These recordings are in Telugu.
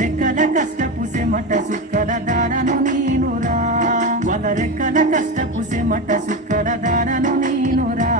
రెక్కల కష్టపు సెమట సుక్కల దారను నేనురా వాళ్ళ రెక్కల కష్టపు సెమట సుక్కల దారను నేనురా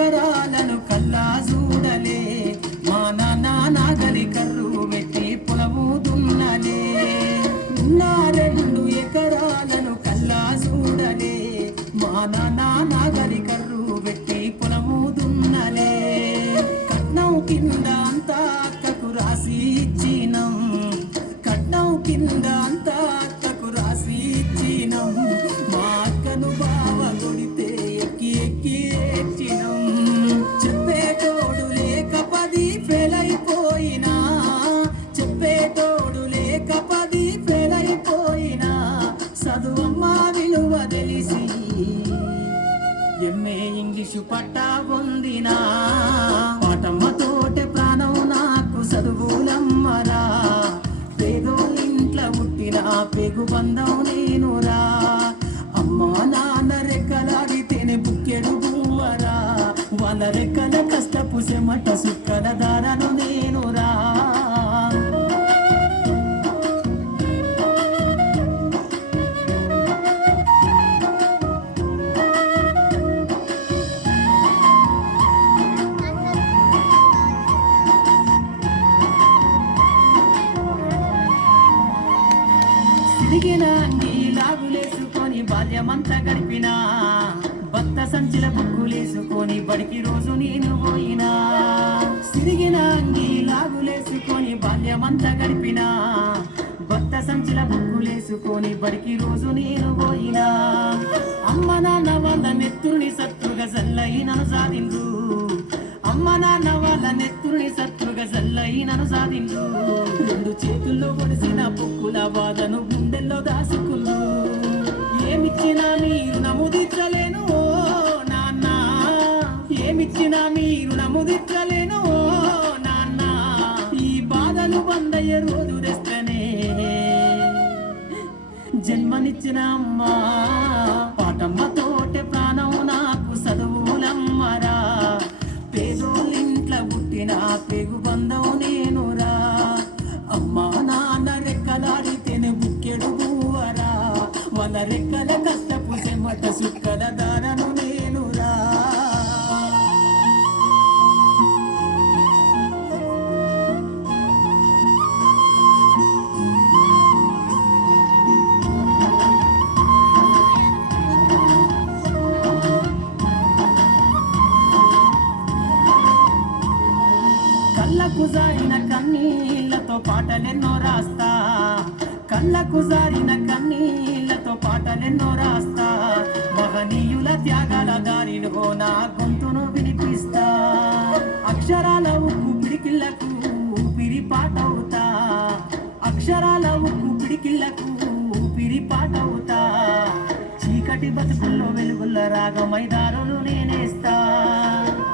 ఎకరాలను కల్లా చూడలే మా నాన్న నాగలి కర్రు పెట్టి పొలము దున్నలే ఉన్న 2 ఎకరాలను కల్లా చూడలే మా నాన్న నాగలి కర్రు పెట్టి పొలము దున్నలే కట్నం కింద అంతా అక్కకు రాసి ఇచ్చినం కట్నం కింద అంతా అక్కకు రాసి ఇచ్చినం మా అక్కను బావ కొడితే ఎక్కి ఎక్కి ఏడ్చినం చెప్పేటోడు లేక 10 ఫెయిల్ అయిపోయినా చెప్పేటోడు లేక 10 ఫెయిల్ అయిపోయినా చదువమ్మ విలువ తెలిసి ఎంఏ ఇంగ్లీషు పట్టా పొందినా పాటమ్మతోటే ప్రాణం నాకు చదువులమ్మరా పేదోళ్ళింట్ల పుట్టిన పేగు బంధం నేనురా అమ్మా నాన్న రెక్కలాడితేనే బుక్కెడు బువ్వరా వాళ్ళ రెక్కల కష్టపు సెమట సుక్కల దారను నేనురా సిరిగిన అంగి లాగులేసుకొని బాల్యమంతా గడిపినా భక్త సంచిల బుక్కులేసుకొని బడికి రోజు నేను పోయినా సిరిగిన అంగి లాగులేసుకొని బాల్యమంతా గడిపినా భక్త సంచిల బుక్కులేసుకొని బడికి రోజు నేను పోయినా అమ్మ నాన్న వాళ్ళ నెత్తుని సత్తుగా జల్లయినను సాధిండ్రు అమ్మ నాన్న వాళ్ళ నెత్తుని సత్తుగా జల్లయినను సాధిండ్రు 2 చేతుల్లో పొడిసిన పొక్కుల బాధను గుండెల్లో దాసుకున్నారు ఏమిచ్చినా మీరు నముదిచ్చలేను నాన్న ఏమిచ్చినా మీరు నముదిచ్చలేను నాన్న ఈ బాధలు బందయ్యే రోజు తెస్తేనే జన్మనిచ్చిన అమ్మా పాటమ్మతోటే ప్రాణం నాకు చదువులమ్మరా పేదోళ్ళింట్ల పుట్టిన పేగు బంధం నేనురా అమ్మా నాన్న రెక్కలాడితేనే బుక్కెడు బువ్వరా వాళ్ళ రెక్కల కష్టపు సెమట సుక్కల దారను నేనురా కళ్ళకు జారిన కన్నీళ్లతో పాటలెన్నో రాస్తా కళ్ళకు జారిన కన్నీళ్లతో పాటలెన్నో రాస్తా మహనీయుల త్యాగాల దారిలో నా గొంతును వినిపిస్తా అక్షరాల ఉక్కు పిడికిళ్లకు ఊపిరి పాటవుతా అక్షరాల ఉక్కు పిడికిళ్లకు ఊపిరి పాటవుతా చీకటి బతుకుల్లో వెలుగుల రాగమైదారులు నేనేస్తా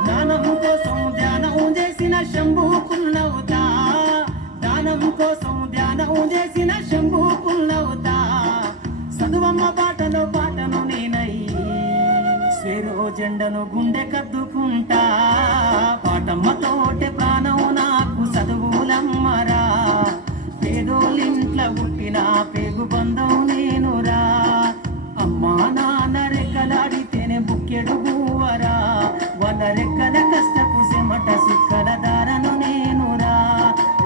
జ్ఞానం కోసం ధ్యానం చేసిన శంభుకున్నవుతా దానం కోసం ధ్యానం చేసిన శంభుకున్నవుతా చదువమ్మ పాటలో పాటను నేనై స్వేరో జెండను గుండె కద్దుకుంటా పాటమ్మతోటే ప్రాణం నాకు చదువులమ్మరా పేదోళ్ళింట్ల పుట్టిన పేగు బంధం నేనురా అమ్మా నాన్న రెక్కలాడితేనే బుక్కెడు బువ్వరా వాళ్ళ రెక్కల కష్టపు సెమట సుక్కల దారను నేనురా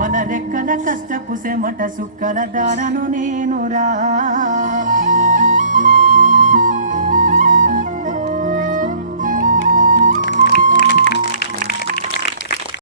వాళ్ళ రెక్కల కష్టపు సెమట సుక్కల దారను నేనురా